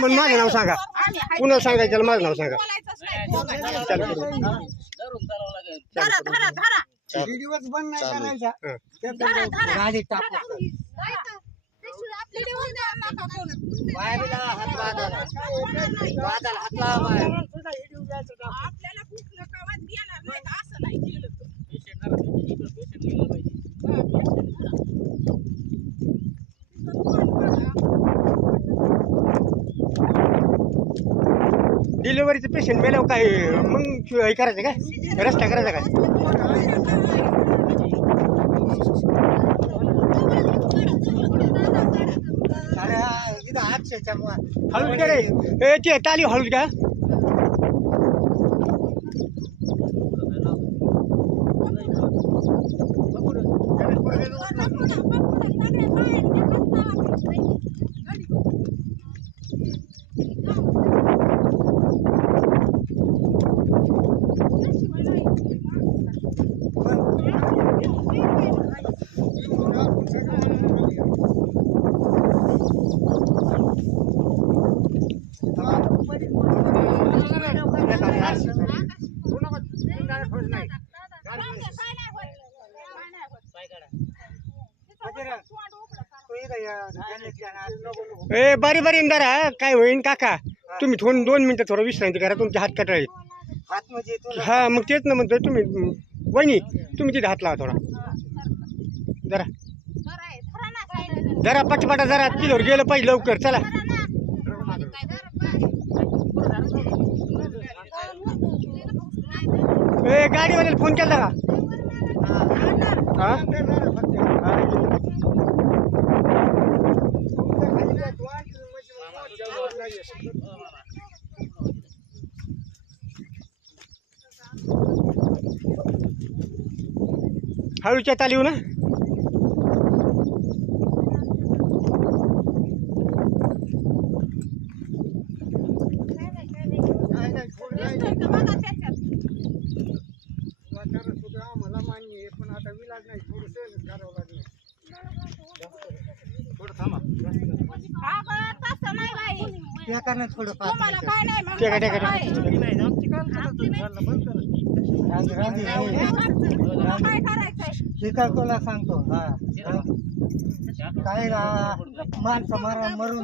मग माझं नाव सांगा, पुन्हा सांगायचं त्याला माझं नाव सांगा. व्हिडिओच बंद नाही करायचा. डिलिव्हरीचं पेशंट मेल्यावर काय मग हे करायचं काय, रस्ता करायचा काय? हळूच का रे, ए ते ताली हळूच का? ए बारी बारी इंदारा काय होईन काका, तुम्ही थोडं 2 मिनिटं थोडं विश्रांती करा, तुमचे हात कटाळे. हा मग तेच ना म्हणतोय, तुम्ही वहिनी तुम्ही तिथे हात लावा थोडा, जरा जरा पटपटा, जरा तिथवर गेलं पाहिजे लवकर. चला ए गाडीवाल्याला फोन केला का? हा हळूच्या तालीव ना. आम्हाला मान्य आहे, पण आता विलाज नाही, थोडं सहनच करावं लागेल. थोडं थांबा त्या कारण थोडं तुला सांगतो. हा काय माणसं मरून